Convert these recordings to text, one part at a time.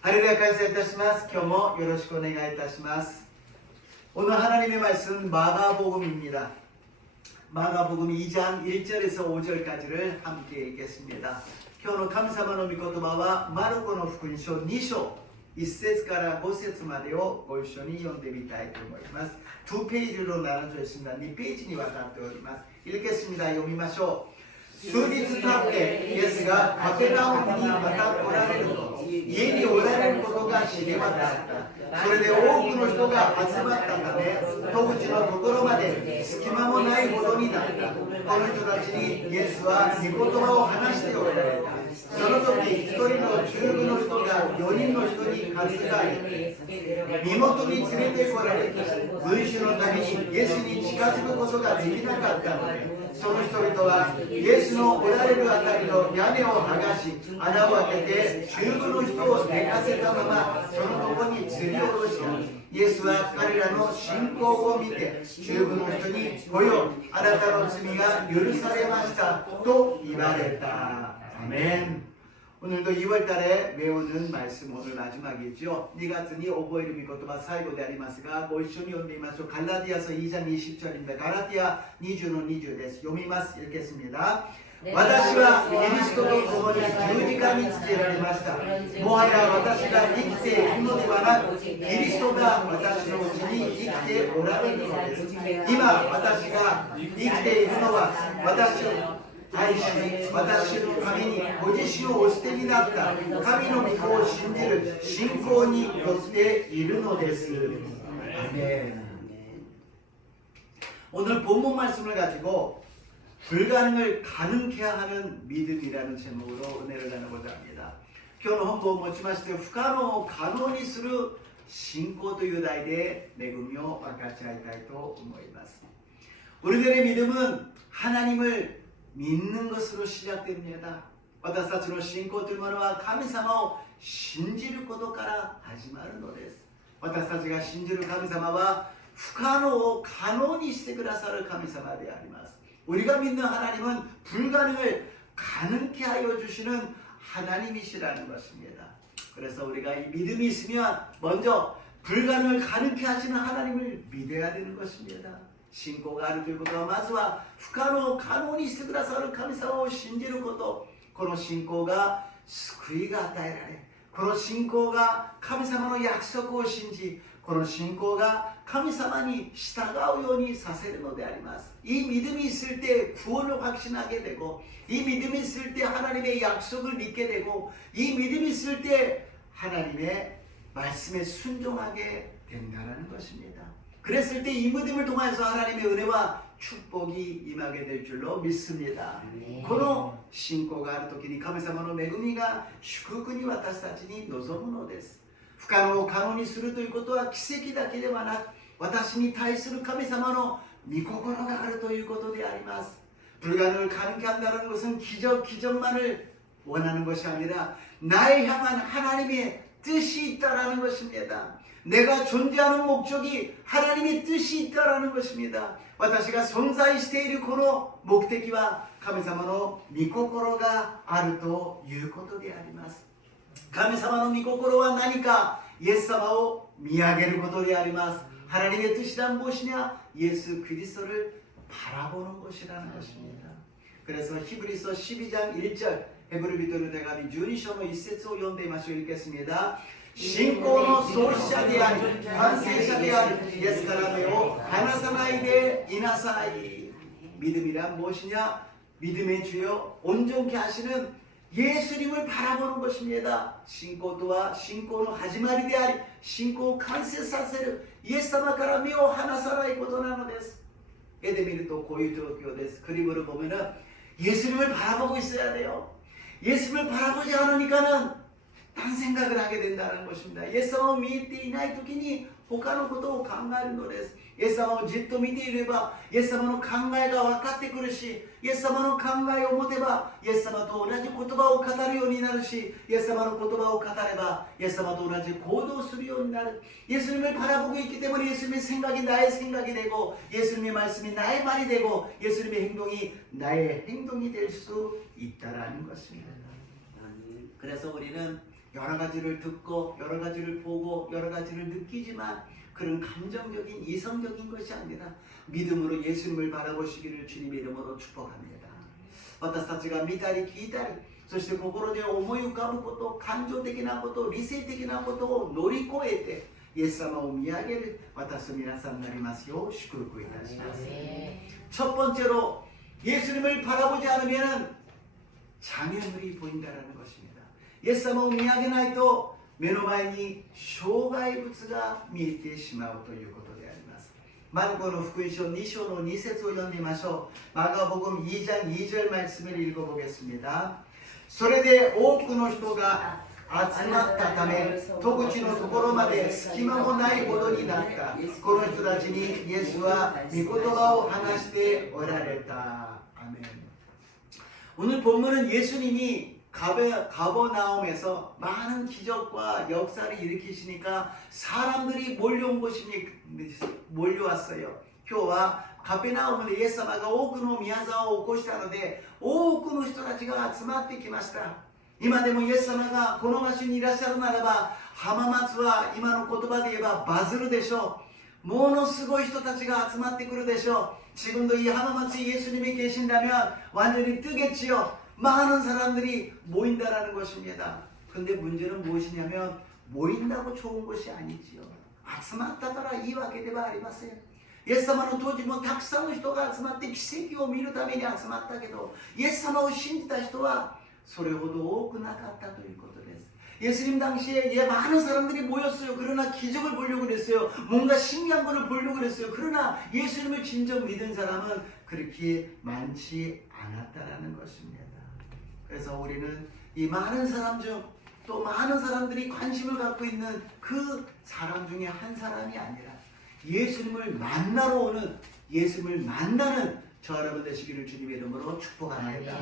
할렐루야 감사합니다. 今日もよろしくお願いいたします. 오늘 하나님의 말씀 마가복음입니다. 마가복음 2장 1절에서 5절까지를 함께 읽겠습니다. 今日の神様の御言葉はマルコの福音書2章1節から5節までをご一緒に読んでみたいと思います. 두 페이지로 나눠져 있습니다. 2ページにわたっております. 읽겠습니다. 読みましょう. 수리스 탑때 예수가 가페나움에またおられると家におられることが知れ渡った。それで多くの人が集まったため戸口のところまで隙間もないほどになった。この人たちにイエスは御言葉を話しておられた。その時一人の中部の人が4人の人に担がれ身元に連れてこられた。群衆のためにイエスに近づくことができなかったのでその人々はイエスのおられるあたりの屋根を剥がし穴を開けて中部の人を寝かせたままそのとこに吊り下ろした。イエスは彼らの信仰を見て中部の人にごよあなたの罪が許されましたと言われた. 아멘. 오늘도 2월달에 외우는 말씀 오늘 마지막이죠. 2月に覚える御言葉最後でありますがご一緒に読んでみましょう. 갈라디아서 2장 20절입니다. 갈라디아 20の20です. 読みます. 읽겠습니다. 私はキリストと共に十字架につけられました。もはや私が生きているのではなくキリストが私のうちに生きておられるのです。今私が生きているのは私を愛し私のためにご自身をお捨てになった神の御子を信じる信仰によっているのです. 아멘. 오늘 본문 말씀을 가지고 불가능을 가능케 하는 믿음이라는 제목으로 은혜를 나누고자 합니다. 今日の本文をもちまして不可能を可能にする信仰という題で恵みを分かち合いたいと思います. 우리들의 믿음은 하나님을 믿는 것으로 시작됩니다. 私たちの信仰というものは神様を信じることから始まるのです。私たちが信じる神様は不可能を可能にしてくださる神様であります. 우리가 믿는 하나님은 불가능을 가능케 하여 주시는 하나님이시라는 것입니다. 그래서 우리가 이 믿음이 있으면 먼저 불가능을 가능케 하시는 하나님을 믿어야 되는 것입니다. 信仰があるということはまずは不可能を可能にしてくださる神様を信じること。この信仰が救いが与えられこの信仰が神様の約束を信じこの信仰が神様に従うようにさせるのであります. 이 믿음이 있을 때 구원을 확신하게 되고 이 믿음이 있을 때 하나님의 약속을 믿게 되고 이 믿음이 있을 때 하나님의 말씀에 순종하게 된다는 것입니다. 그랬을 때 이 믿음을 통해서 하나님의 은혜와 축복이 임하게 될 줄로 믿습니다. この信仰があるときに神様の恵みが祝福に私たちに望むのです。不可能を可能にするということは奇跡だけではなく私に対する神様の御心があるということであります. 불가능을 가능케 한다는 것은 기적만을 원하는 것이 아니라 나를 향한 하나님의 뜻이 있다라는 것입니다. 내가 존재하는 목적이 하나님의 뜻이 있다라는 것입니다. 私が存在しているこの目的は神様の御心があるということであります. 神様の御心は何かイエス様を見上げることであります. 하나님의 뜻이란 무엇이냐? 예수 그리스도를 바라보는 것이라는 것입니다. 그래서 히브리서 12장 1절 헤브리 비도를 대가리 12章の 1節を読んでみましょう. 읽겠습니다. 信仰の創始者であり完成者であるイエスから目を離さないでいなさい. 믿음이란 무엇이냐? 믿음의 주여 온전케 하시는 예수님을 바라보는 것입니다. 신고도와 신고의 始まりであり信仰を完成させるイエス様から目を離さないことなのです. 예를 들면 또こういう状況です. 그림으로 보면은 예수님을 바라보고 있어야 돼요. 예수님을 바라보지 않으니까는 딴 생각을 하게 된다는 것입니다. イエス様を見えていない時に他のことを考えるのです。イエス様をじっと見ていればイエス様の考えが分かってくるしイエス様の考えを持てばイエス様と同じ言葉を語るようになるしイエス様の言葉を語ればイエス様と同じ行動するようになる. 예수님을 바라보고 있기 때문에 예수님의 생각이 나의 생각이 되고 예수님의 말씀이 나의 말이 되고 예수님의 행동이 나의 행동이 될 수 있다라는 것입니다. 그래서 우리는 여러 가지를 듣고 여러 가지를 보고 여러 가지를 느끼지만 그런 감정적인 이성적인 것이 아니라 믿음으로 예수님을 바라보시기를 주님의 이름으로 축복합니다. 私たちが見たり聞いたり、そして心で思い浮かぶこと、感情的なこと、理性的なことを乗り越えてイエス様を見上げる私と皆さんになりますよう祝福いたします。 첫 번째로 예수님을 바라보지 않으면 장애물이 보인다는 것입니다. 예수님을 見上げないと目の前に障害物が見えてしまうということであります。マルコの福音書2章の2節を読んでみましょう。マガボク 2장 2절 말씀을 읽어보겠습니다. それで多くの人が集まったため、戸口のところまで隙間もないほどになった。この人たちにイエスは御言葉を話しておられた。 아멘. 오늘 본문은 예수님이 가버나움에서 많은 기적과 역사를 일으키시니까 사람들이 몰려왔어요. 今日はカペナウムでイエス様が多くの宮沢を起こしたので多くの人たちが集まってきました。今でもイエス様がこの場所にいらっしゃるならば浜松は今の言葉で言えばバズるでしょう。ものすごい人たちが集まってくるでしょう。 지금도 이 하마마트에 예수님이 계신다면 완전히 뜨겠지요. 많은 사람들이 모인다라는 것입니다. 근데 문제는 무엇이냐면 모인다고 좋은 것이 아니지요. 集まったからいいわけではありません。イエス様の当時もたくさんの人が集まって奇跡を見るために集まったけどイエス様を信じた人はそれほど多くなかったということです。 예수님 당시에 많은 사람들이 모였어요. 그러나 기적을 보려고 그랬어요. 뭔가 신기한 것을 보려고 그랬어요. 그러나 예수님을 진정 믿은 사람은 그렇게 많지 않았다라는 것입니다. 그래서 우리는 이 많은 사람 중 또 많은 사람들이 관심을 갖고 있는 그 사람 중에 한 사람이 아니라 예수님을 만나러 오는 예수님을 만나는 저 여러분 되시기를 주님의 이름으로 축복합니다.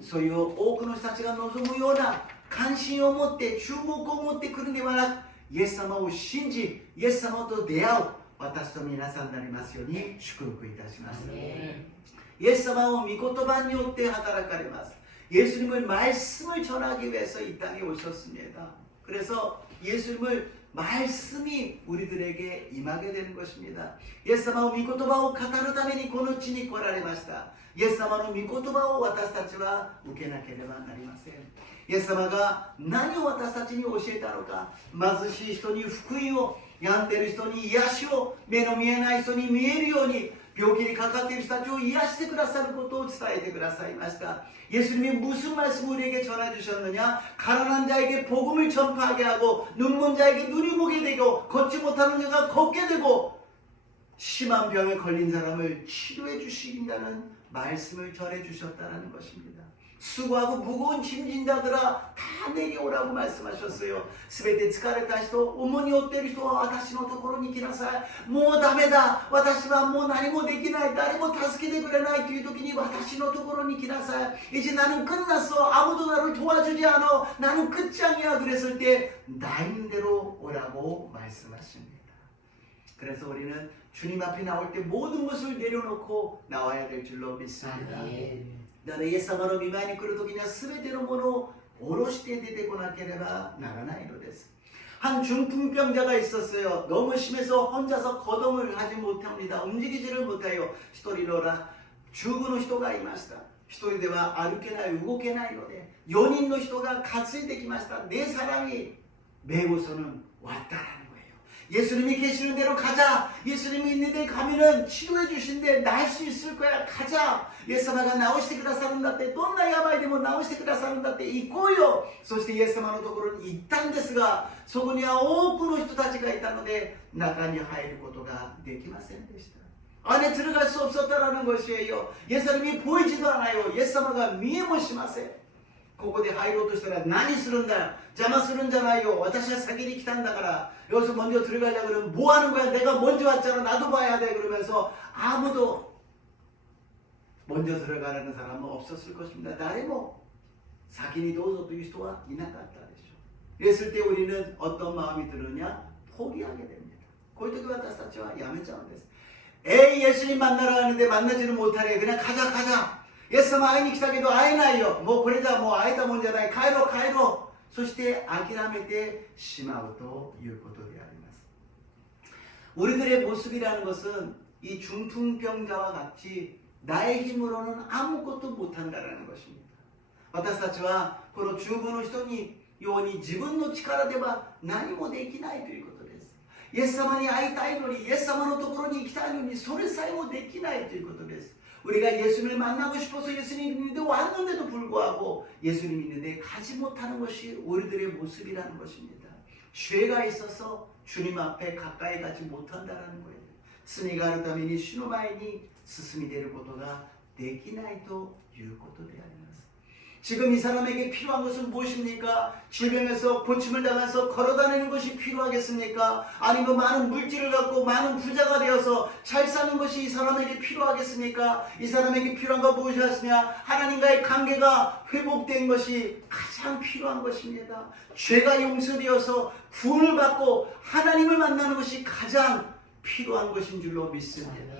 そういう多くの人たちが望むような関心を持って注目を持ってくるのではなくイエス様を信じイエス様と出会う私と皆さんになりますように祝福いたします。イエス様を御言葉によって働かれます。 예수님을 말씀을 전하기 위해서 이 땅에 오셨습니다. 그래서 예수님을 말씀이 우리들에게 임하게 되는 것입니다. イエス様を御言葉を語るためにこの地に来られました。イエス様の御言葉を私たちは受けなければなりません。イエス様が何を私たちに教えたのか、貧しい人に福音を、病んでいる人に癒しを、目の見えない人に見えるように、病気にかかっている人たちを癒してくださることを伝えてくださいました。 예수님이 무슨 말씀을 우리에게 전해 주셨느냐? 가난한 자에게 복음을 전파하게 하고 눈먼 자에게 눈이 보게 되고 걷지 못하는 자가 걷게 되고 심한 병에 걸린 사람을 치료해 주시긴다는 말씀을 전해 주셨다는 것입니다. 수고하고 무거운 짐진 자들아 다 내게 오라고 말씀하셨어요. 全て疲れた人、重荷を負っている人は私のところに来なさい。もうダメだ。私はもう何もできない。誰も助けてくれないという時に私のところに来なさい. 이제 나는 끝났어. 아무도 나를 도와주지 않아. 나는 끝장이야. 그랬을 때 나 있는 대로 오라고 말씀하십니다. 그래서 우리는 주님 앞에 나올 때 모든 것을 내려놓고 나와야 될 줄로 믿습니다. だからイエス様の御前に来るときには全てのものを下ろして出てこなければならないのです。 한 중풍병자가 있었어요. 너무 심해서 혼자서 거동을 하지 못합니다. 움직이지를 못해요. 一人の十分の人がいました。一人では歩けない、動けないので4人の人が担いできました。네 사람이 메고서는 왔다라는 거예요. 예수님이 계시는 대로 가자. 예수님이 있는 데 가면은 치료해 주신대. 날 수 있을 거야. 가자. イエス様が治してくださるんだって、どんな病でも治してくださるんだって、行こうよ。そしてイエス様のところに行ったんですが、そこには多くの人たちがいたので中に入ることができませんでした。 안에 들어갈 수 없었다라는 것이에요. 예수님이 보이지도 않아요. 예수님가 미에모시마세. ここで入ろうとしたら何するんだ、邪魔するんじゃないよ、私は先に来たんだから、 여기서 먼저 들어가려고 그러면 뭐 하는 거야, 내가 먼저 왔잖아, 나도 봐야 돼. 그러면서 아무도 먼저 들어가려는 사람은 없었을 것입니다.誰も先にどうぞという人はいなかったでしょう。 그랬을 때 우리는 어떤 마음이 들으냐? 포기하게 됩니다. こういう時私たちはやめちゃうんです。 에이, 예수님 만나러 가는데 만나지는 못하네. 그냥 가자. 예수님 会いに来たけど会えないよ。もうこれじゃもう会えたもんじゃない。帰ろう。そして諦めてしまうということであります。 우리들의 모습이라는 것은 이 중풍병자와 같이 나의 힘으로는 아무것도 못한다는 것입니다. 私たちはこの中部の人にように自分の力では何もできないということです。イエス様に会いたいのに、イエス様のところに行きたいのに、それさえもできないということです。 우리가 예수님을 만나고 싶어서 예수님 믿는데 왔는데도 불구하고 예수님 믿는데 가지 못하는 것이 우리들의 모습이라는 것입니다. 죄가 있어서 주님 앞에 가까이 가지 못한다는 거예요. 罪があるために主の前に進み出ることができないということであります。 지금 이 사람에게 필요한 것은 무엇입니까? 질병에서 고침을 당해서 걸어다니는 것이 필요하겠습니까? 아니면 많은 물질을 갖고 많은 부자가 되어서 잘 사는 것이 이 사람에게 필요하겠습니까? 이 사람에게 필요한 건 무엇이었으냐? 하나님과의 관계가 회복된 것이 가장 필요한 것입니다. 죄가 용서되어서 구원을 받고 하나님을 만나는 것이 가장 필요한 것인 줄로 믿습니다.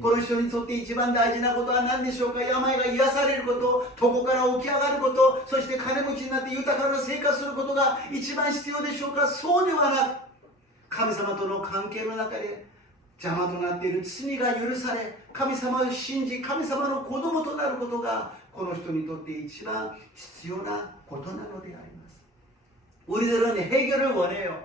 この人にとって一番大事なことは何でしょうか。病が癒されること、床から起き上がること、そして金持ちになって豊かな生活することが一番必要でしょうか。そうではなく、神様との関係の中で邪魔となっている罪が許され、神様を信じ、神様の子供となることがこの人にとって一番必要なことなのであります。 우리들은 해결을 원해요.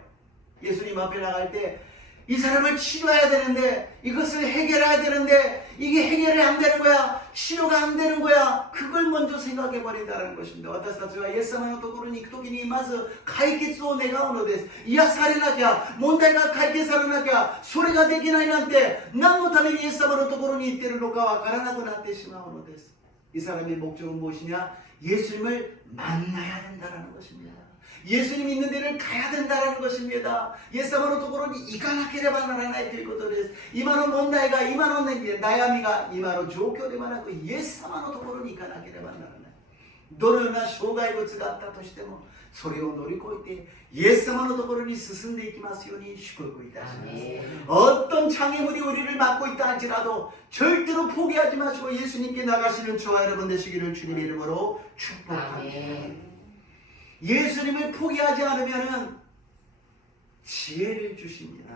예수님 앞에 나갈 때 이 사람을 치료해야 되는데, 이것을 해결해야 되는데, 이게 해결이 안 되는 거야, 치료가 안 되는 거야, 그걸 먼저 생각해 버린다는 것입니다. 私たちはイエス様のところに行くときにまず解決を願うのです。癒されなきゃ、問題が解決されなきゃ、それができないなんて何のためにイエス様のところに行っているのかわからなくなってしまうのです。 이 사람의 목적은 무엇이냐? 예수님을 만나야 된다는 것입니다. 예수님 있는 데를 가야 된다는 것입니다. イエス様のところに行かなければならないということです。今の問題が、今の悩みが、今の状況ではなく、イエス様のところに行かなければならない。どのような障害物があったとしても、それを乗り越えてイエス様のところに進んでいきますように祝福いたします。 어떤 장애물이 우리를 막고 있다 할지라도 절대로 포기하지 마시고 예수님께 나가시는 저와 여러분 되시기를 주님의 이름으로 축복합니다. 예수님을 포기하지 않으면 지혜를 주십니다.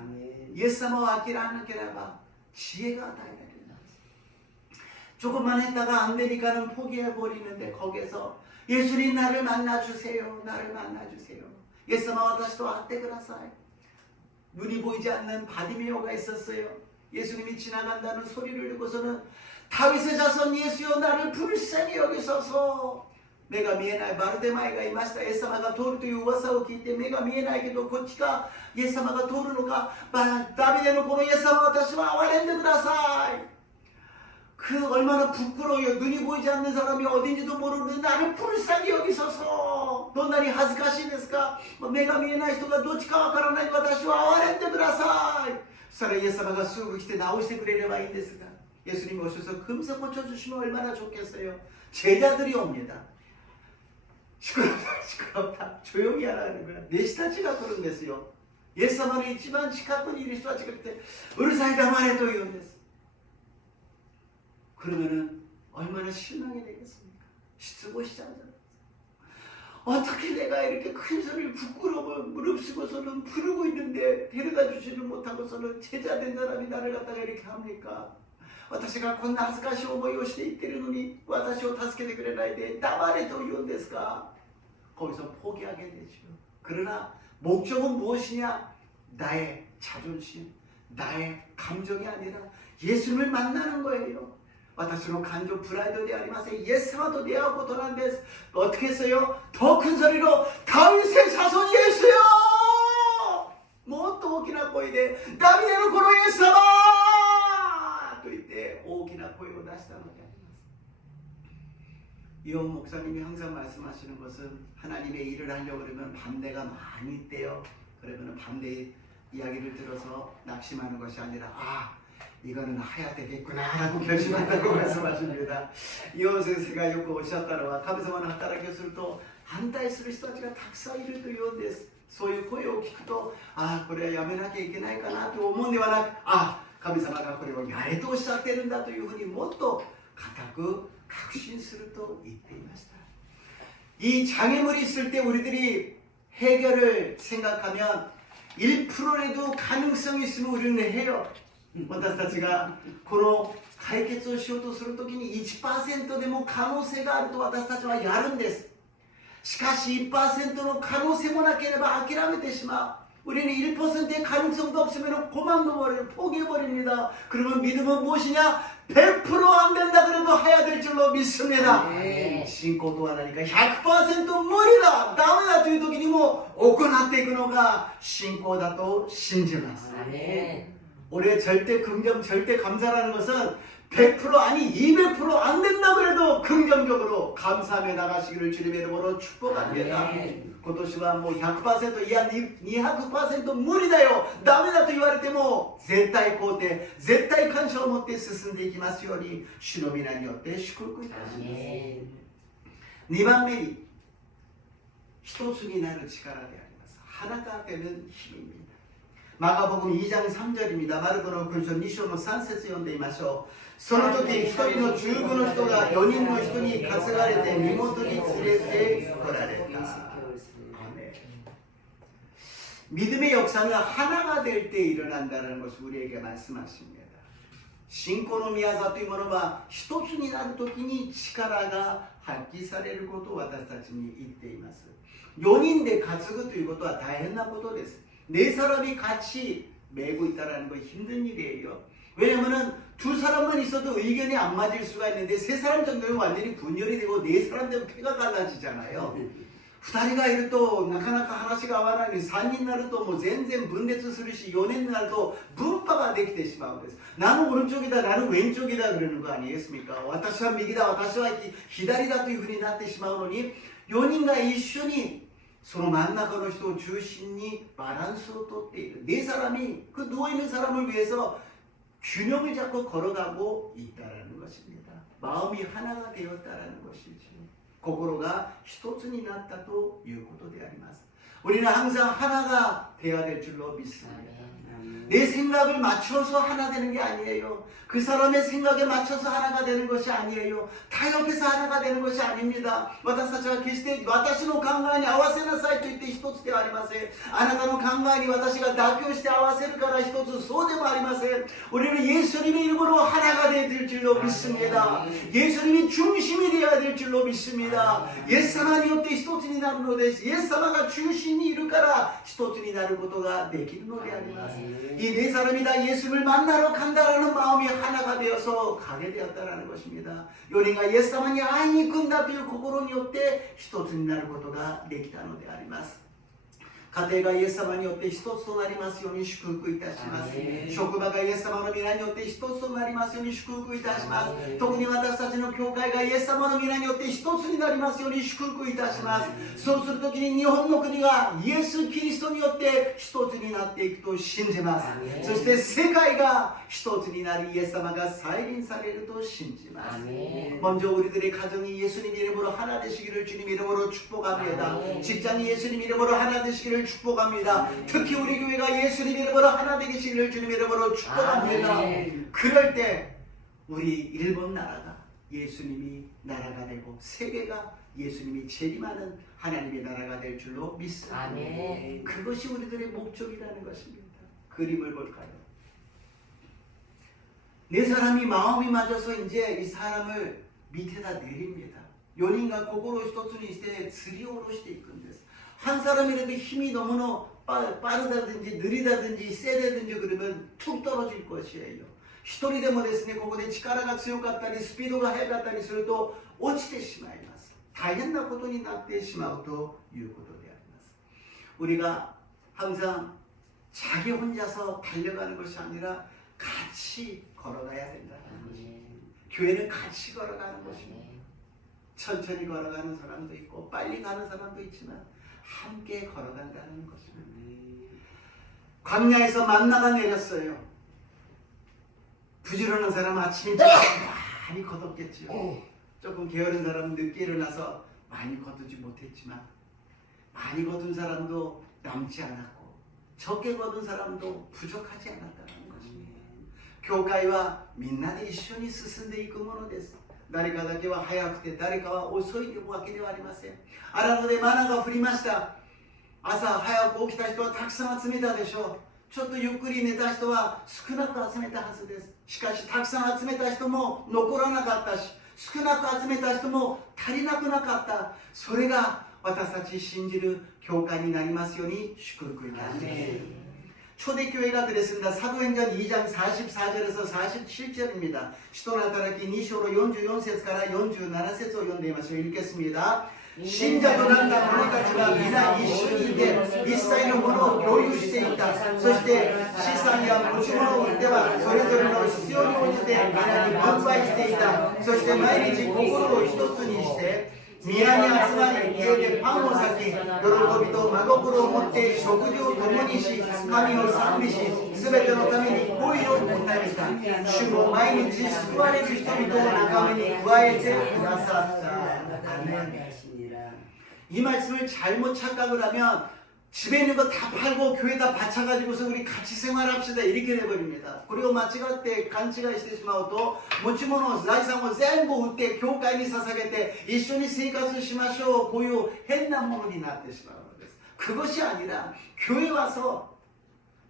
예수様を諦めなければ知恵が与えられます。 조금만 했다가 안 되니까는 포기해버리는데 거기에서 예수님 나를 만나주세요. 나를 만나주세요. 예수様私と会ってください. 눈이 보이지 않는 바디메오가 있었어요. 예수님이 지나간다는 소리를 듣고서는 다윗의 자손 예수여 나를 불쌍히 여기소서. 目が見えないバルテマイがいました。イエス様が通るという噂を聞いて目が見えないけどこっちがイエス様が通るのか。ダビデのこのイエス様私は憐れんでください。 그 얼마나 부끄러워요. 눈이 보이지 않는 사람이 어딘지도 모르는데 나를 불쌍히 여기소서. どんなに恥ずかしいですか。目が見えない人がどっちかわからない私は憐れんでください。そしたらイエス様がすぐ来て直してくれればいいんですが 예수님이 오셔서 금세 고쳐주시면 얼마나 좋겠어요. 제자들이 옵니다. 시끄럽다 시끄럽다 조용히 하라는 거야. 내 시타치가 그런 데서요. 예수님은 있지만 시카군 일이 수아지갈 때 우리 사이가 말해도 이런 데서 그러면은 얼마나 실망이 되겠습니까? 쓰고 시작하잖아요. 어떻게 내가 이렇게 큰 소리를 부끄러워 무릅쓰고서는 부르고 있는데 데려다 주지를 못하고서는 제자된 사람이 나를 갖다가 이렇게 합니까? 私がこんな恥ずかしい思いをして言ってるのに私を助けてくれないで黙れと言うんですか? 거기서 포기하게 되죠. 그러나 목적은 무엇이냐? 나의 자존심, 나의 감정이 아니라 예수님을 만나는 거예요. 私の感情プライドではありません。イエス様と出会うことなんです。어떻게 했어요? 더 큰 소리로 다윗의 자손 예수요! もっと大きな声でダビデの子のイエス様! と言って大きな声を出したのであります。 이온 목사님이 항상 말씀하시는 것은 하나님의 일을 하려고 그러면 반대가 많이 있대요. 그러면 반대 이야기를 들어서 낙심하는 것이 아니라 이거는 해야 되겠구나 라고 결심한다고 말씀하십니다. 이온先生がよくおっしゃったのは神様の働きをすると反対する人たちがたくさんいるというんです。そういう声を聞くとこれはやめなきゃいけないかなと思うんではなく神様がこれをやれとおっしゃってるんだというふうにもっと固く確信すると言っていました。이 장애물이 있을 때 우리들이 해결을 생각하면 1%라도 가능성이 있으면 우리는 해요. 私たちがこの解決をしようとするときに 1% でも可能性があると私たちはやるんです。しかし 1% の可能性もなければ諦めてしまう。 우리는 1%의 가능성도 없으면 고만둬버려요. 포기해버립니다. 그러면 믿음은 무엇이냐? 100% 안 된다 그래도 해야 될 줄로 믿습니다. 신고 또 하나니까 100% 무리다. ダメだという時にも行っていくのが信仰だと信じます. 우리의 절대 긍정, 절대 감사라는 것은 100% 아니 200% 안 된다 그래도 긍정적으로 감사하며 나가시기를 주님의 이름으로 축복합니다. 今年はもう 100% いや 200% 無理だよダメだと言われても絶対肯定絶対感謝を持って進んでいきますように主の皆によって祝福いたします。2番目に一つになる力であります。하나가 되는 힘입니다. 마가복음 2장 3절입니다. 마르코の福音書2章の3節読んでみましょう。その時一人の中部の人が4人の人に担がれて身元に連れて来られた。 믿음의 역사는 하나가 될 때 일어난다는 것을 우리에게 말씀하십니다. 신고의 미야사というものは一つになるときに力が発揮されることを私たちに言っています。4人で担ぐということは大変なことです。 네 사람이 같이 메고 있다는 건 힘든 일이에요. 왜냐하면 두 사람만 있어도 의견이 안 맞을 수가 있는데 세 사람 정도면 완전히 분열이 되고 네 사람 되면 피가 갈라지잖아요. 2人がいるとなかなか話が合わないのに3人になるともう全然分裂するし4人になると分派ができてしまうんです。 나는 오른쪽이다 나는 왼쪽이다 그러는 거 아니겠습니까? 私は右だ私は左だというふうになってしまうのに 4人が一緒に その真ん中の人を中心にバランスをとっている 네 사람이 그 누워있는 사람을 위해서 균형을 잡고 걸어가고 있다는 것입니다. 마음이 하나가 되었다는 것이죠. 心が一つになったということであります. 우리는 항상 하나가 되어야 될 줄로 믿습니다. 내 생각을 맞춰서 하나 되는 게 아니에요. 그 사람의 생각에 맞춰서 하나가 되는 것이 아니에요. 타협해서 하나가 되는 것이 아닙니다. 私たちは決して私の考えに合わせなさいと言って一つではありません。あなたの考えに私が妥協して合わせるから一つそうでもありません。 우리는 예수님의 이름으로 하나가 되어야 될 줄로 믿습니다. 예수님이 중심이 되어야 될 줄로 믿습니다. 예수님이 よって一つになるのです。 예수님가 중심이 いるから一つになることができるのであります。 이 네 사람이 다 예수를 만나러 간다라는 마음이 하나가 되어서 가게 되었다라는 것입니다. 4人がイエス様に会いに行くんだという心によって一つになることができたのであります。 家庭がイエス様によって一つとなりますように祝福いたします。職場がイエス様の皆によって一つとなりますように祝福いたします。特に私たちの教会がイエス様の皆によって一つになりますように祝福いたします。そうするときに日本の国がイエス・キリストによって一つになっていくと信じます。そして世界が一つになりイエス様が再臨されると信じます。 먼저 우리들의 가정이 예수님 이름으로 하나 되시기를 주님 이름으로 축복합니다. 직장이 예수님 이름으로 하나 되시기를 축복합니다. 특히 우리 교회가 예수님 이름으로 하나 되시기를 주님 이름으로 축복합니다. 그럴 때 우리 일본 나라가 예수님이 나라가 되고 세계가 예수님이 재림하는 하나님의 나라가 될 줄로 믿습니다. 그것이 우리들의 목적이라는 것입니다. 그림을 볼까요? 네 사람이 마음이 맞아서 이제 이 사람을 밑에다 내립니다. 4人が心を一つにして吊り下ろしていくんです。 한 사람이라도 힘이 너무나 빠르다든지 느리다든지 세다든지 그러면 툭 떨어질 것이에요. 一人でもですね、ここで力が強かったりスピードが速かったりすると落ちてしまいます。大変なことになってしまうということであります。 우리가 항상 자기 혼자서 달려가는 것이 아니라 같이 걸어가야 된다는 것입니다. 교회는 같이 걸어가는 것입니다. 천천히 걸어가는 사람도 있고 빨리 가는 사람도 있지만 함께 걸어간다는 것입니다. 광야에서 만나가 내렸어요. 부지런한 사람은 아침에 많이 걷었겠죠. 조금 게으른 사람은 늦게 일어나서 많이 걷지 못했지만 많이 걷은 사람도 남지 않았고 적게 걷은 사람도 부족하지 않았다는 것입니다. 教会はみんなで一緒に進んでいくものです。誰かだけは早くて誰かは遅いというわけではありません。あなたでマナが降りました。朝早く起きた人はたくさん集めたでしょう。ちょっとゆっくり寝た人は少なく集めたはずです。しかしたくさん集めた人も残らなかったし、少なく集めた人も足りなくなかった。それが私たち信じる教会になりますように祝福いたします。 초대교회가 그랬습니다. 사도행전 2장 44절에서 47절입니다. 시도나타라키 2쇼로 연주 연세스가라 연주 나라세소 연대마서 읽겠습니다. 신자도 난다 우리까지가皆一緒にいて一切のものを共有していた。そして資産や持ち物を売ってはそれぞれの必要に応じて皆に分配していた。そして毎日心を一つにして宮に集まり家でパンを裂き喜びと真心を持って食事を共にし神を賛美しすべてのために恋を持たれた。主も毎日救われる人々を仲間に加えてくださった。 이 말씀을 잘못 착각을 하면 집에 있는 거 다 팔고 교회에다 바쳐가지고서 우리 같이 생활합시다 이렇게 돼버립니다. 그리고 마치가 때 간치가 있으시마오도 모치모노 자이상을 셀고 우때 교회에 사사게때 이쇼니 생活しましょう 고유 했나모니 나트시마오. 그것이 아니라 교회 와서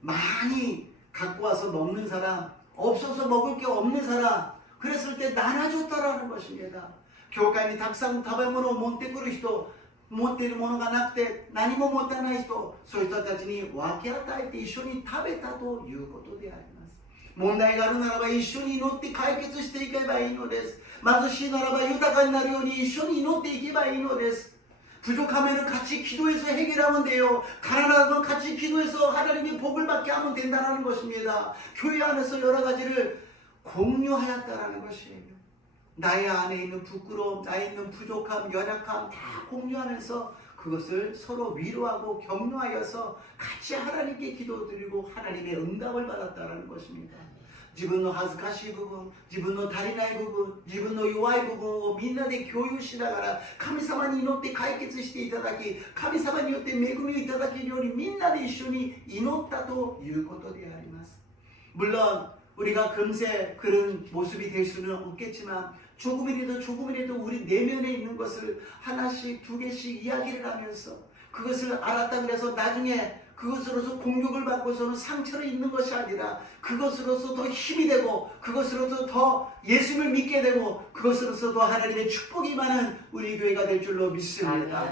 많이 갖고 와서 먹는 사람, 없어서 먹을 게 없는 사람, 그랬을 때 나눠줬다라는 것입니다. 교회에 탁상 타베모노 몬테쿠르 히토 持っているものがなくて何も持たない人、そういう人たちに分け与えて一緒に食べたということであります。問題があるならば一緒に祈って解決していけばいいのです。貧しいならば豊かになるように一緒に祈っていけばいいのです。 부족하면 같이 기도해서 해결하면 돼요. 가난하면 같이 기도해서 하나님의 복을 받게 하면 된다는 것입니다. 교회 안에서 여러 가지를 공유하였다는 것이에요. 나의 안에 있는 부끄러움, 나에 있는 부족함, 연약함 다 공유하면서 그것을 서로 위로하고 격려하여서 같이 하나님께 기도드리고 하나님의 응답을 받았다는 것입니다. 自分の恥ずかしい部分、自分の足りない部分、自分の弱い部分をみんなで共有しながら神様に祈って解決していただき、神様によって恵みをいただけるようにみんなで一緒に祈ったということであります。 물론 우리가 금세 그런 모습이 될 수는 없겠지만 조금이라도 우리 내면에 있는 것을 하나씩 두 개씩 이야기를 하면서 그것을 알았다 그래서 나중에 그것으로서 공격을 받고서는 상처를 입는 것이 아니라 그것으로서 더 힘이 되고 그것으로서 더 예수를 믿게 되고 그것으로서도 하나님의 축복이 많은 우리 교회가 될 줄로 믿습니다.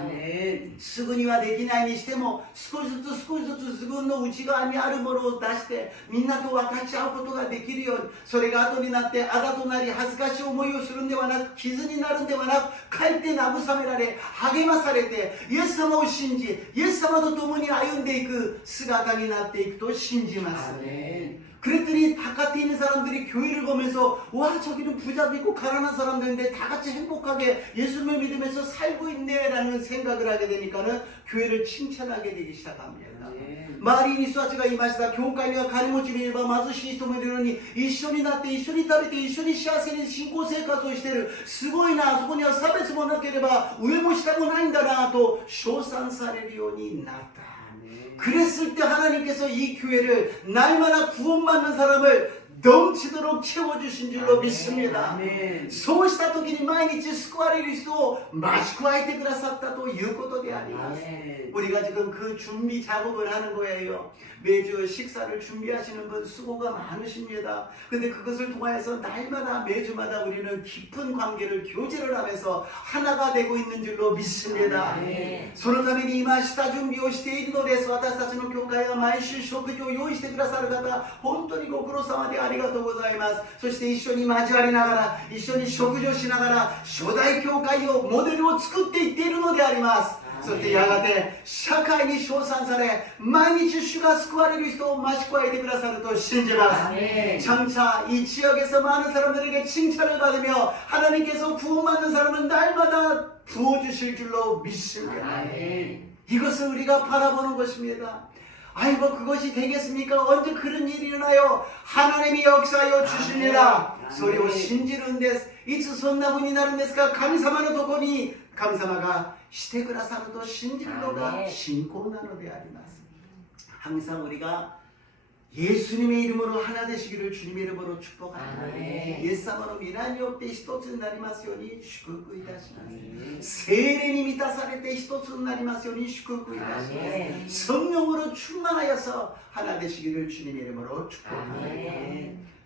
すぐにはできないにしても少しずつ自分の内側にあるものを出してみんなと分かち合うことができるようにそれが後になってあだとなり恥ずかしい思いをするんではなく傷になるんではなくかえって慰められ励まされてイエス様を信じイエス様と共に歩んでいく姿になっていくと信じます。 그랬더니 바깥에 있는 사람들이 교회를 보면서 와 저기는 부자도 있고 가난한 사람들인데 다 같이 행복하게 예수님을 믿으면서 살고 있네 라는 생각을 하게 되니까는 교회를 칭찬하게 되기 시작합니다. 周りに人たちが言いました。教会には金持ちもいれば貧しい人もいるのに一緒になって一緒に食べて一緒に幸せに信仰生活をしている。すごいな、そこには差別もなければ上も下もないんだなと称賛されるようになった。 그랬을 때 하나님께서 이 교회를 날마다 구원받는 사람을 넘치도록 채워주신 줄로 믿습니다. そうした時に毎日救われる人を増し加えてくださったということであります。 우리가 지금 그 준비 작업을 하는 거예요. 매주 식사를 준비하시는 분 수고가 많으십니다. 근데 그것을 통하여서 날마다 매주마다 우리는 깊은 관계를 교제를 하면서 하나가 되고 있는 줄로 믿습니다. そのために今下準備をしているのです。私たちの教会は毎週食事を用意してくださる方、本当にご苦労様でありがとうございます。そして一緒に交わりながら、一緒に食事をしながら、初代教会をモデルを作っていっているのであります。 そしてやがて社会に称賛され毎日主が救われる人を増し加えてくださると信じます。 장차 이 지역에서 많은 사람들에게 칭찬을 받으며 하나님께서 구원받는 사람은 날마다 부어주실 줄로 믿습니다. 이것을 우리가 바라보는 것입니다. 아이고 그것이 되겠습니까? 언제 그런 일이 일어나요? 하나님이 역사하여 주십니다. 소리を信じるんです。いつそんな風になるんですか？神様のとこに神様がしてくださると信じるのが信仰なのであります。 항상 우리가 예수님의 이름으로 하나 되시기를 주님의 이름으로 축복합니다. 아멘. イエス様の皆によって一つになりますように祝福いたします。聖霊に満たされて一つになりますように祝福いたします。 성령으로 충만하여서 하나 되시기를 주님의 이름으로 축복합니다.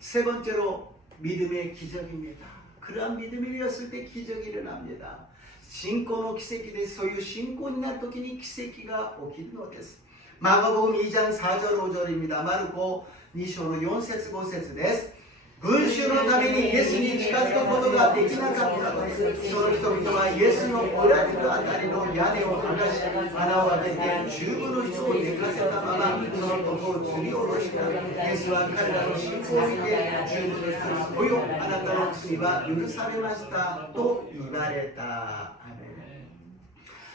세 번째로 믿음의 기적입니다. 그러한 믿음이었을 때 기적이 일어납니다. 신고의 기적이です。そういう信仰になるときに奇跡が起きるのです。 마가복음 2장 4절 5절입니다. 마르코 2章の4節5節です。 群衆のためにイエスに近づくことができなかったのです。その人々はイエスのおられるあたりの屋根を剥がし、穴を開けて十分の人を寝かせたままその男を吊り下ろした。イエスは彼らの信仰を見て十分の人におよ、あなたの罪は許されましたと言われた。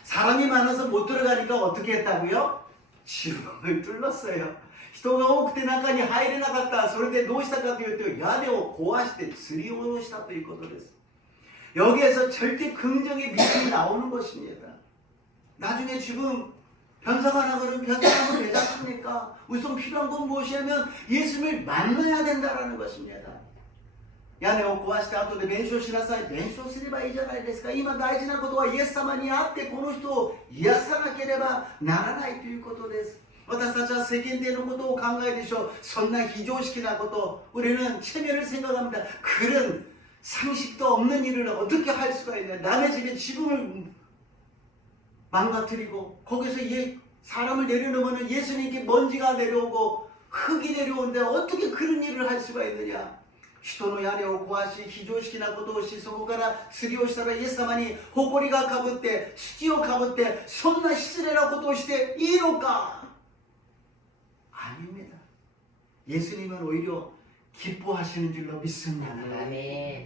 사람이 많아서 못 들어가니까 어떻게 했다고요? 지붕을 뚫었어요. 人が多くて中に入れなかった。それでどうしたかというと屋根を壊して吊り下ろしたということです。 여기에서 절대 긍정의 믿음이 나오는 것입니다. 나중에 지금 변상하라 그러면 변상하면 왜 잡습니까? 우선 필요한 건 무엇이냐면 예수님을 만나야 된다라는 것입니다. 屋根を壊して後で弁償しなさい。弁償すればいいじゃないですか。今大事なことはイエス様に会ってこの人を癒さなければならないということです。 私たちは世間でのことを考えるでしょう。そんな非常識なこと、 우리는 체면을 생각합니다. 그런 상식도 없는 일을 어떻게 할 수가 있냐. 남의 집에 지붕을 망가뜨리고 거기서 사람을 내려놓으면 예수님께 먼지가 내려오고 흙이 내려오는데 어떻게 그런 일을 할 수가 있느냐. 人の屋根を壊し、非常識なことをし、そこから釣りをしたらイエス様に埃がかぶって、土をかぶって、そんな失礼なことをしていいのか? 아닙니다. 예수님은 오히려 기뻐하시는 줄로 믿습니다.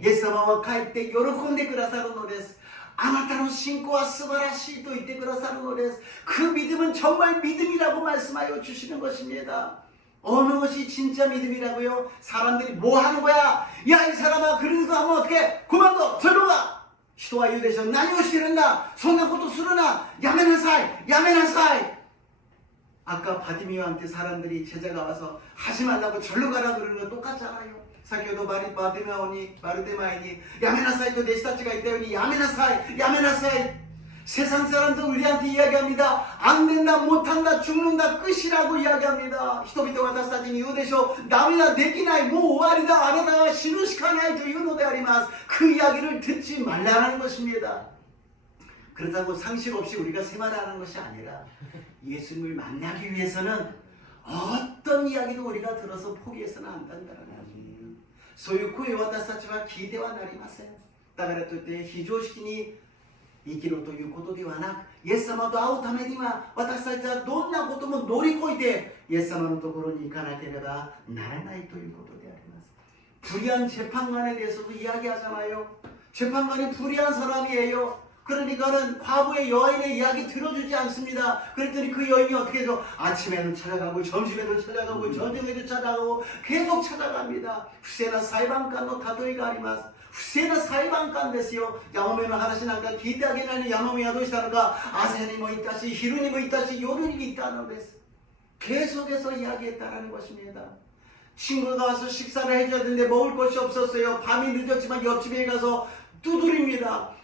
예수님과 帰って喜んでくださるのです。 あなたの信仰は素晴らしいと言ってくださるのです。 그 믿음은 정말 믿음이라고 말씀하여 주시는 것입니다. 어느 것이 진짜 믿음이라고요? 사람들이 뭐 하는 거야? 야, 이 사람아, 그런 거 하면 어떡해? 그만둬! 저리로 가! 人は言うでしょう。何をしてるんだ? そんなことするな! やめなさい! やめなさい! 아까 바디미오한테 사람들이 제자가 와서 하지 말라고 절로 가라 그러는 거 똑같잖아요. 先ほど바르데마이니 야메나사이 또 내시타치가 있다니 야메나사이 야메나사이. 세상 사람들 우리한테 이야기합니다. 안 된다, 못한다, 죽는다, 끝이라고 이야기합니다. 人々は私たちに言うでしょう。ダメだ、できない、もう終わりだ、あなたは死ぬしかないというのであります。 그 이야기를 듣지 말라는 것입니다. 그렇다고 상식 없이 우리가 생활하는 것이 아니라 예수님을 만나기 위해서는 어떤 이야기도 우리가 들어서 포기해서는 안 된다는 것입니다. そういう声を私たちは聞いてはなりません。だからといって非常識に生きろということではなく、イエス様と会うためには私たちはどんなことも乗り越えてイエス様のところに行かなければならないということであります。 불의한 재판관에 대해서도 이야기하잖아요. 재판관이 불의한 사람이에요. 그러니까는 과부의 여인의 이야기 들어주지 않습니다. 그랬더니 그 여인이 어떻게 해서 아침에도 찾아가고 점심에도 찾아가고 저녁에도 찾아가고 계속 찾아갑니다. 후세나 사이방간노 타도이가 아리마스. 후세나 사이방간 됐어요. 야모메노 하나시나가 기대하게나는 야모메야 도시다는가 아세니 뭐 있다시 히루니 뭐 있다시 요르니 있다는 데스. 계속해서 이야기했다는 것입니다. 친구가 와서 식사를 해줘야 되는데 먹을 것이 없었어요. 밤이 늦었지만 옆집에 가서 두드립니다.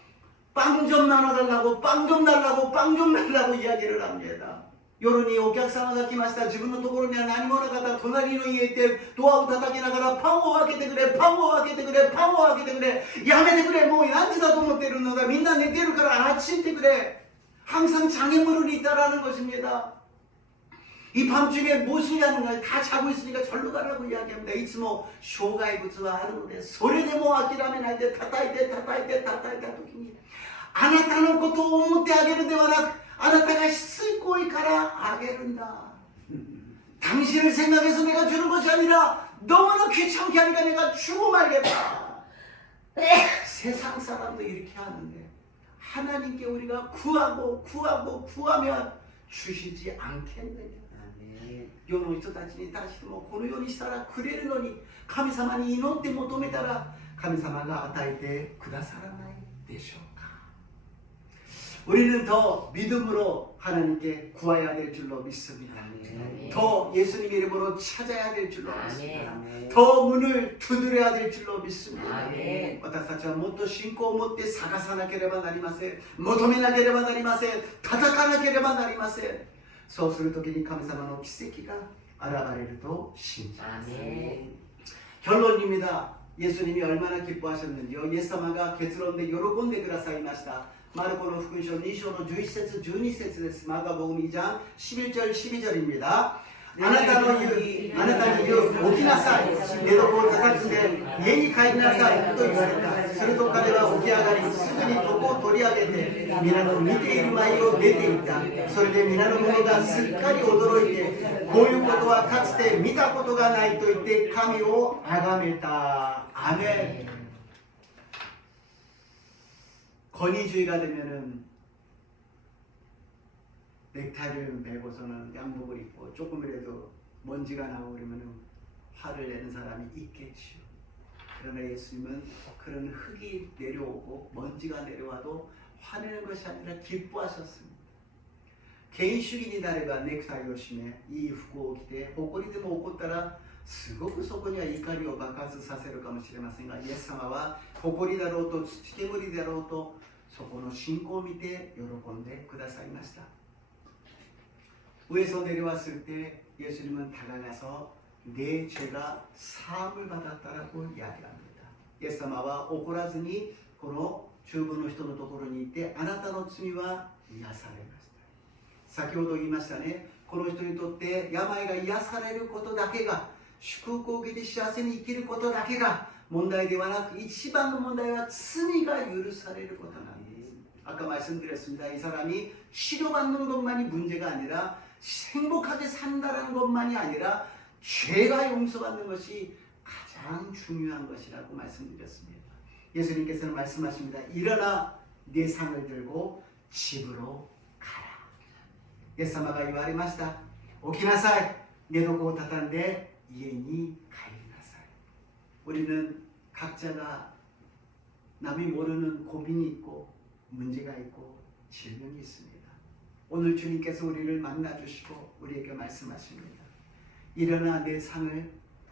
빵 좀 나눠달라고, 빵 좀 달라고, 빵 좀 달라고 이야기를 합니다. 夜にお客様が来ました。自分のところには何もなかった。隣の家へ行ってドアを叩きながらパンを分けてくれ、パンを分けてくれ、パンを分けてくれ、やめてくれ、もう何時だと思っているのだ、みんな寝てるから아침てくれ. 항상 장애물이 있다라는 것입니다. 이 밤중에 무엇을 하는 거야? 다 자고 있으니까 절로 가라고 이야기합니다. いつも障害物はあるので、それでも諦めないで叩いて叩いて叩いた時に、あなたのことを思ってあげるではなく、あなたがしつこいからあげるんだ. 당신을 생각해서 내가 주는 것이 아니라 너무나 귀찮게 하니까 내가 주고 말겠다. 세상 사람도 이렇게 하는데 하나님께 우리가 구하면 주시지 않겠느냐. 世の人たちに対してもこのようにしたらくれるのに、神様に祈って求めたら神様が与えてくださらないでしょうか。 우리는 더 믿음으로 하나님께 구해야 될 줄로 믿습니다. 아멘. 더 예수님 이름으로 찾아야 될 줄로 믿습니다. 아멘. 더 문을 두드려야 될 줄로 믿습니다. 아멘. 私たちはもっと信仰を持って探さなければなりません。求めなければなりません。叩かなければなりません。そうするときに神様の奇跡が現れると信じます。 아멘. 결론입니다. 예수님이 얼마나 기뻐하셨는지요. 예수様が 結論で喜んでくださいました。マルコの福音書2章の11節12節です。マガボ2章11절 12절입니다. あなたの言う、あなたに言う、起きなさい。寝床を叩くんで、家に帰りなさい。と言われた。すると彼は起き上がり、すぐに床を取り上げて、皆の見ている前を出て行った。それで皆の者がすっかり驚いて、こういうことはかつて見たことがないと言って、神を崇めた。アメン。권위주의가 되면은 넥타이를 매고서는 양복을 입고 조금이라도 먼지가 나고 그러면은 화를 내는 사람이 있겠지요. 그러나 예수님은 그런 흙이 내려오고 먼지가 내려와도 화내는 것이 아니라 기뻐하셨습니다. 研修義になればネクタイを締め、いい服を着て、誇りでも起こったらすごくそこには怒りを爆発させるかもしれませんが、イエス様は誇りだろうと土煙だろうとそこの信仰を見て喜んでくださいました。 위에서 내려왔을 때 예수님은 다가가서 내 죄가 사함을 받았다라고 이야기합니다. イエス様は怒らずにこの中部の人のところに行ってあなたの罪は癒されました。先ほど言いましたね。この人にとって病が癒されることだけが祝福を受けて幸せに生きることだけが問題ではなく一番の問題は罪が許されることなんです。 아까 말씀드렸습니다. 이 사람이 치료받는 것만이 문제가 아니라 행복하게 산다는 것만이 아니라 죄가 용서받는 것이 가장 중요한 것이라고 말씀드렸습니다. 예수님께서는 말씀하십니다. 일어나 내 상을 들고 집으로 가라. 예수님가 言われました. 起きなさい. 내床を畳んで家に帰りなさい. 우리는 각자가 남이 모르는 고민이 있고 문제가 있고 질문이 있습니다. 오늘 주님께서 우리를 만나주시고 우리에게 말씀하십니다. 일어나 내 상을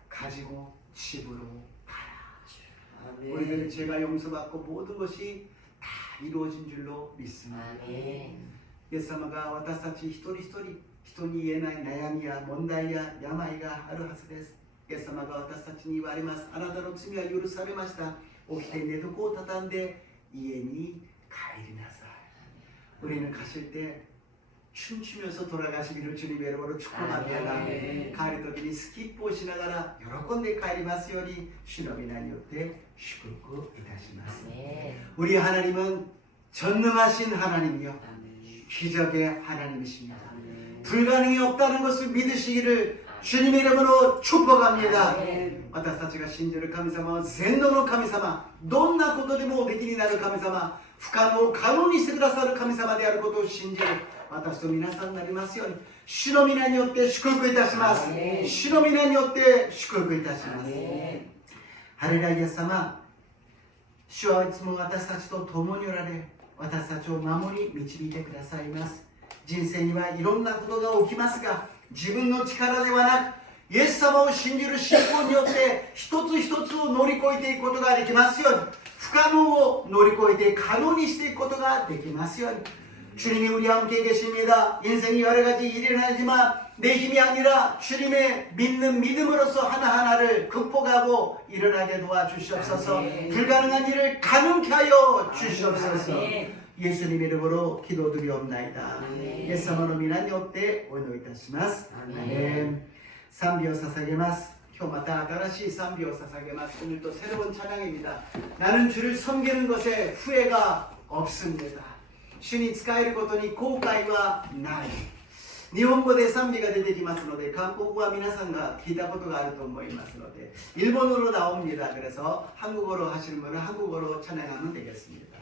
가지고 집으로 가라. 아멘. 우리들은 죄가 용서받고 모든 것이 다 이루어진 줄로 믿습니다. 아멘. 예수님가 私たち一人一人人に言えない悩みや問題や病があるはずです。イエス様が私たちに言われます。あなたの罪は許されました。起きて寝床を畳んで家に帰りなさい。 우리는 가실 때 춤추면서 돌아가시기를 주님의 이름으로 축복합니다. 帰る時にスキップをしながら喜んで帰りますように主の皆によって祝福いたします。 우리 하나님은 전능하신 하나님이요 기적의 하나님이십니다. 불가능이 없다는 것을 믿으시기를 주님의 이름으로 축복합니다. 私たちが信じる神様は全能の神様、どんなことでもおできになる神様、不可能を可能にしてくださる神様であることを信じる私と皆さんになりますように、主の皆によって祝福いたします。主の皆によって祝福いたします。ハレルヤイエス様、主はいつも私たちと共におられ、私たちを守り導いてくださいます。人生にはいろんなことが起きますが、自分の力ではなくイエス様を信じる信仰によって一つ一つを乗り越えていくことができますように、不可能を乗り越えて可能にしていくことができますように. 주님이 우리와 함께 계십니다. 인생이 여러 가지 일이 일어나지만 내 힘이 아니라 주님의 믿는 믿음으로서 하나하나를 극복하고 일어나게 도와주시옵소서. 불가능한 일을 가능케 하여 주시옵소서. 예수님 이름으로 기도드리옵나이다. 예수님의皆によってお祈りいたします。アメン。賛美を捧げます。 今日また新しい賛美を捧げます。 오늘도 새로운 찬양입니다. 나는 주를 섬기는 것에 후회가 없습니다. 주に仕えることに後悔はない。日本語で賛美が出てきますので、韓国語は皆さんが聞いたことがあると思いますので、일본어로 나옵니다. 그래서 한국어로 하시는 분은 한국어로 찬양하면 되겠습니다.